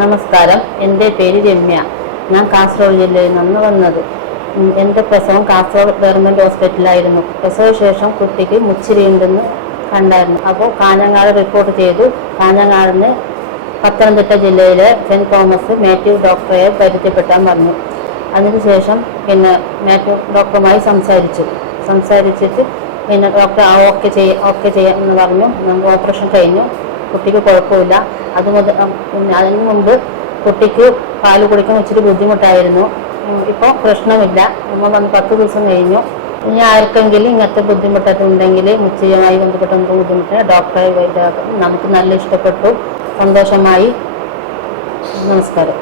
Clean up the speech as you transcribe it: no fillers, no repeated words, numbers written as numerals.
നമസ്കാരം, എൻ്റെ പേര് രമ്യ. ഞാൻ കാസർഗോഡ് ജില്ലയിൽ നിന്ന് വന്നത്. എൻ്റെ പ്രസവം കാസർഗോഡ് ഗവൺമെൻറ് ഹോസ്പിറ്റലായിരുന്നു. പ്രസവശേഷം കുട്ടിക്ക് മുച്ചിരിയുണ്ടെന്ന് കണ്ടായിരുന്നു. അപ്പോൾ കാഞ്ഞങ്ങാട് റിപ്പോർട്ട് ചെയ്തു. കാഞ്ഞങ്ങാടിന് പത്തനംതിട്ട ജില്ലയിലെ സെൻറ് തോമസ് മാത്യു ഡോക്ടറെ പരിചയപ്പെട്ടാൻ പറഞ്ഞു. അതിനുശേഷം മാത്യു ഡോക്ടറുമായി സംസാരിച്ചിട്ട് ഡോക്ടർ ഓക്കെ ചെയ്യാമെന്ന് പറഞ്ഞു. നമുക്ക് ഓപ്പറേഷൻ കഴിഞ്ഞു. കുട്ടിക്ക് കുഴപ്പമില്ല. അതിന് മുമ്പ് കുട്ടിക്ക് പാല് കുടിക്കാൻ ഇച്ചിരി ബുദ്ധിമുട്ടായിരുന്നു. ഇപ്പോൾ പ്രശ്നമില്ല. നമ്മൾ വന്ന് 10 ദിവസം കഴിഞ്ഞു. ഇനി ആർക്കെങ്കിലും ഇങ്ങനത്തെ ബുദ്ധിമുട്ടൊക്കെ ഉണ്ടെങ്കിൽ മുച്ചിയുമായി ബന്ധപ്പെട്ട ബുദ്ധിമുട്ട് ഡോക്ടറെ നമുക്ക് നല്ല ഇഷ്ടപ്പെട്ടു, സന്തോഷമായി. നമസ്കാരം.